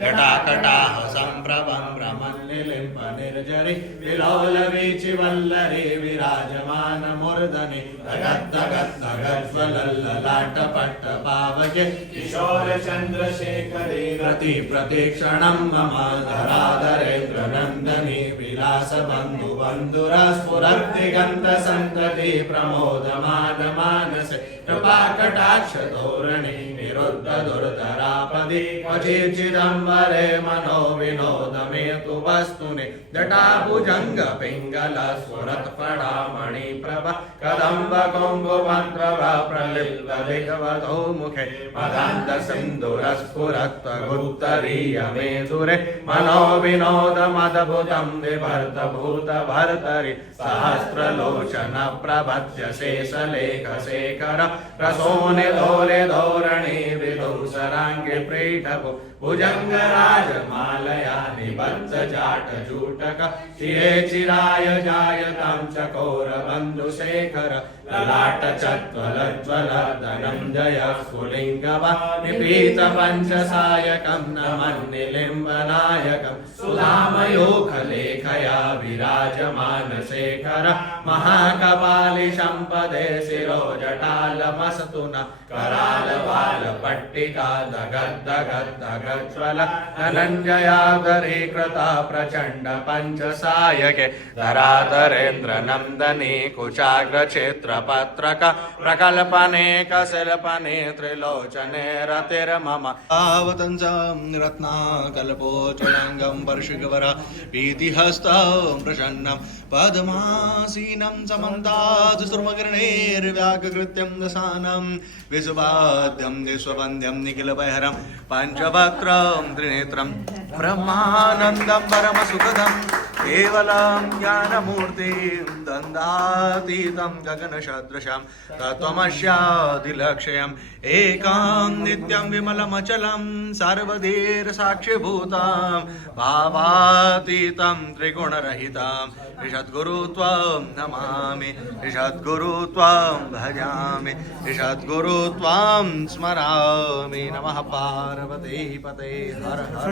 जटाकटाह सम्प्रभं भ्रमन्निलिम्प निर्जरि विलोलवीचिवल्लरी विराजमानमूर्धनि धगद्धगद्धगज्ज्वलल्ललाटपट्टपावके किशोरचन्द्रशेखरे रति प्रतीक्षणं मम धराधरेन्द्रनन्दनी विलासबन्धुबन्धुरस्फुरद्दिगन्तसन्तति प्रमोदमानमानसे कृपाकटाक्षधोरणी निरुद्ध दुर्धरापदि क्वचिच्चिदम्बरे मनो विनोदमेतु वस्तुनि जटाभुजङ्ग पिङ्गल स्फुरत्फणामणि प्रभा कदम्ब कुम्भमन्त्रभा प्रलिप्त दिग्वधो मुखे मदान्त सिन्धुरस्फुरत्वगुत्तरीय मेधुरे मनो विनोदमद्भुतं विभर्त भूत भर्तरि सहस्रलोचन प्रभत्य शेषलेख शेखर रसोनिधोले धोरणी विदुसराङ्गे प्रीठभु भुजङ्गराजमालया निबद्ध जाटजूटक शिरे चिराय जायतां चकोरबन्धुशेखर ललाटचत्वलज्ज्वल धनञ्जय स्फुलिङ्गवा निपीत पञ्चसायकं नमन्निलिम्बनायकं सुधामयोखलेखया विराजमानशेखर महाकपालि सम्पदे शिरोजटालमस्तु न करालवालपट्टिका दगद्दगद्दगज्ज्वल धनञ्जयाधरीकृता प्रचण्ड पञ्चसायके धराधरेन्द्रनन्दनी कुचाग्रक्षेत्रपत्रक प्रकल्पनेकशिल्पने त्रिलोचने रतिर्मम आवतंसं रत्नाकल्पोज्ज्वलङ्गं वर्षिकवरा भीतिहस्तं प्रसन्नं पद्मासीनं समन्तात् सुर्मकिरणैर्व्याकृत्यं दशानं विश्ववाद्यं विश्ववन्द्यं निखिलभैरं पञ्चवक्त्रं त्रिनेत्रं ब्रह्मानन्दं परमसुखदं केवलं ज्ञानमूर्तिं दन्दातीतं गगनसदृशं तत्त्वमस्यादिलक्ष्यम् एकं नित्यं विमलमचलं सर्वधीरसाक्षिभूतं भावातीतं त्रिगुणरहितं ऋषद्गुरुत्वं नमामि ऋषद्गुरुत्वं भजामि ऋषद्गुरुत्वं स्मरामि नमः पार्वती पते हर हर